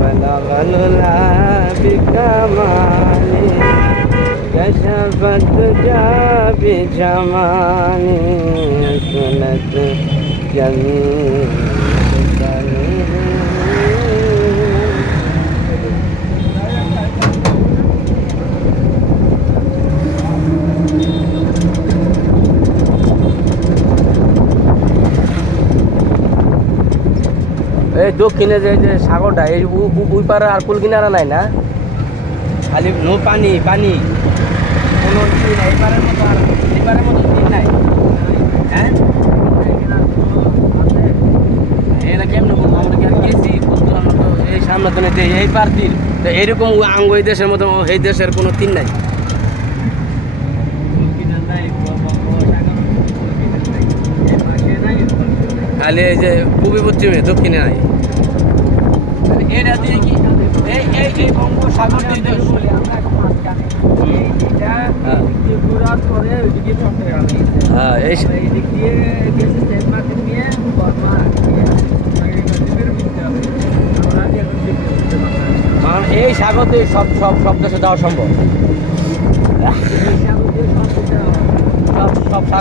بلغ العلا بكمالي كشف الدجى بجمالي سنت جميل এই দক্ষিণে যে যে সাগরটা এই ওই পারে আর কুল কিনারা নাই না, খালি নো পানি পানি, কোনো ই নাই এপারের মতো, আর এপারের মতো দিন নাই। হ্যাঁ এরা কেমন বলবো, আমরা গেছি বন্ধু, আমরা তো এই সামনে তো নেই এই পার দিন, তো এইরকম আঙ্গ এই দেশের মতো এই দেশের কোনো দিন নাই। খালি এই যে পূর্ব পশ্চিমে দক্ষিণে নাই। এটা দিয়ে কি এই এই এই বঙ্গোপসাগর দিয়ে এই সাগর দিয়ে সব সব সব দেশে যাওয়া সম্ভব। সব সব